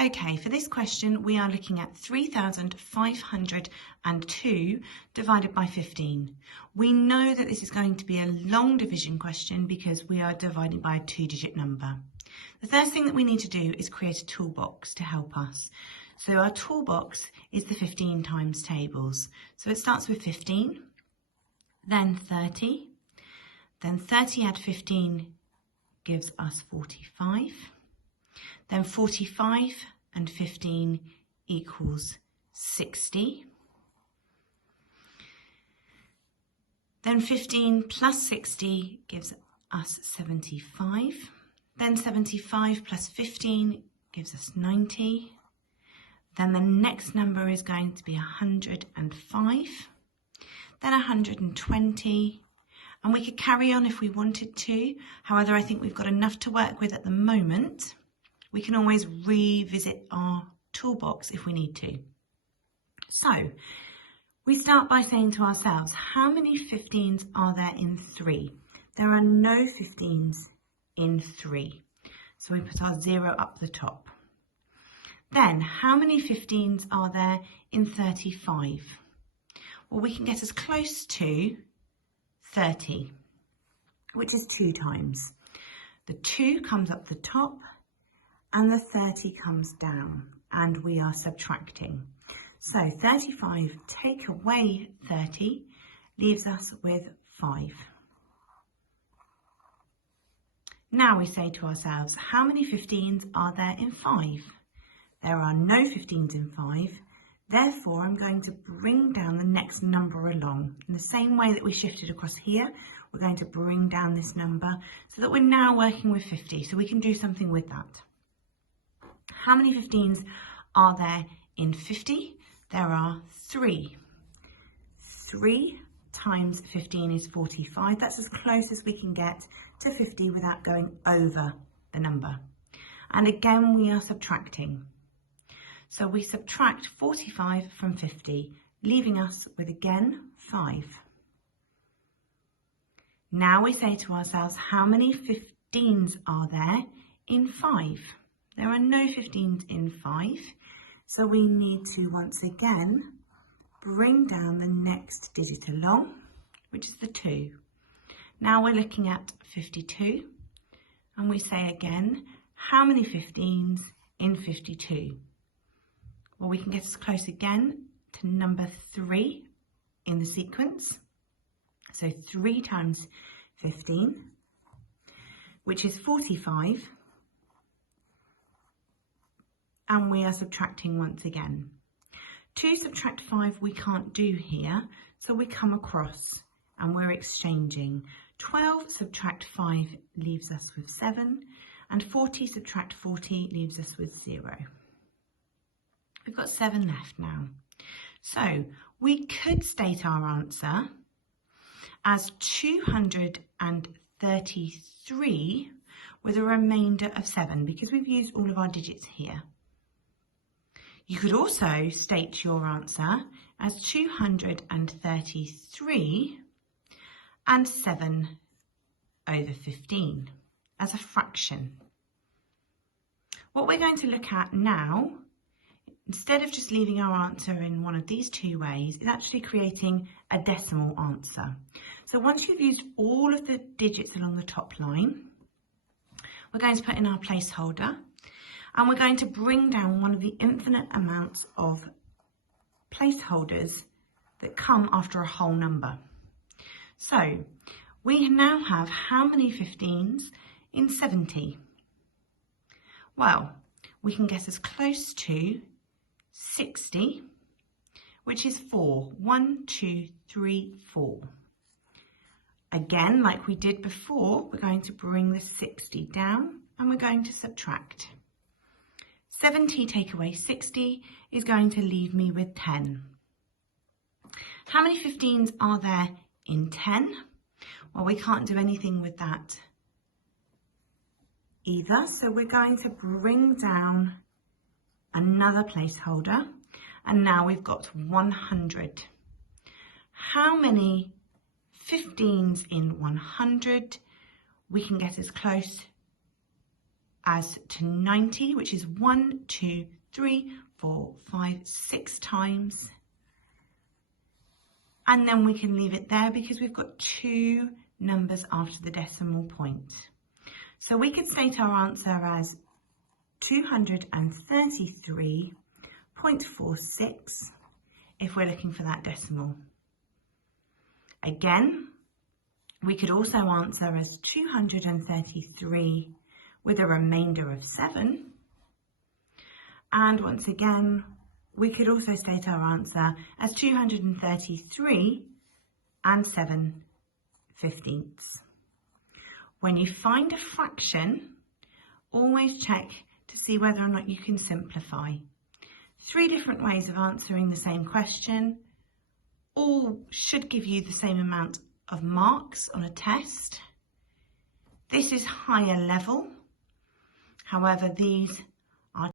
Okay, for this question, we are looking at 3,502 divided by 15. We know that this is going to be a long division question because we are dividing by a two-digit number. The first thing that we need to do is create a toolbox to help us. So our toolbox is the 15 times tables. So it starts with 15, then 30, then 30 add 15 gives us 45. Then 45 and 15 equals 60. Then 15 plus 60 gives us 75. Then 75 plus 15 gives us 90. Then the next number is going to be 105. Then 120. And we could carry on if we wanted to. However, I think we've got enough to work with at the moment. We can always revisit our toolbox if we need to. So we start by saying to ourselves, how many 15s are there in 3? There are no 15s in 3. So we put our 0 up the top. Then how many 15s are there in 35? Well, we can get as close to 30, which is 2 times. The 2 comes up the top and the 30 comes down, and we are subtracting. So 35 take away 30 leaves us with 5. Now we say to ourselves, how many 15s are there in 5? There are no 15s in 5. Therefore, I'm going to bring down the next number along. In the same way that we shifted across here, we're going to bring down this number so that we're now working with 50. So we can do something with that. How many 15s are there in 50? There are 3. 3 times 15 is 45. That's as close as we can get to 50 without going over the number. And again, we are subtracting. So we subtract 45 from 50, leaving us with, again, 5. Now we say to ourselves, how many 15s are there in 5? There are no 15s in 5, so we need to once again bring down the next digit along, which is the 2. Now we're looking at 52, and we say again, how many 15s in 52? Well, we can get as close again to number 3 in the sequence. So 3 times 15, which is 45. And we are subtracting once again. 2 subtract 5 we can't do here, so we come across and we're exchanging. 12 subtract 5 leaves us with 7, and 40 subtract 40 leaves us with 0. We've got 7 left now. So we could state our answer as 233 with a remainder of 7 because we've used all of our digits here. You could also state your answer as 233 and 7 over 15 as a fraction. What we're going to look at now, instead of just leaving our answer in one of these two ways, is actually creating a decimal answer. So once you've used all of the digits along the top line, we're going to put in our placeholder. And we're going to bring down one of the infinite amounts of placeholders that come after a whole number. So we now have how many 15s in 70? Well, we can get as close to 60, which is 4. 1, 2, 3, 4. Again, like we did before, we're going to bring the 60 down and we're going to subtract. 70 take away 60 is going to leave me with 10. How many 15s are there in 10? Well, we can't do anything with that either, so we're going to bring down another placeholder, and now we've got 100. How many 15s in 100? We can get as close as to 90, which is 1, 2, 3, 4, 5, 6 times. And then we can leave it there because we've got 2 numbers after the decimal point. So we could state our answer as 233.46 if we're looking for that decimal. Again, we could also answer as 233 with a remainder of 7. And once again, we could also state our answer as 233 and 7/15. When you find a fraction, always check to see whether or not you can simplify. 3 different ways of answering the same question, all should give you the same amount of marks on a test. This is higher level. However, these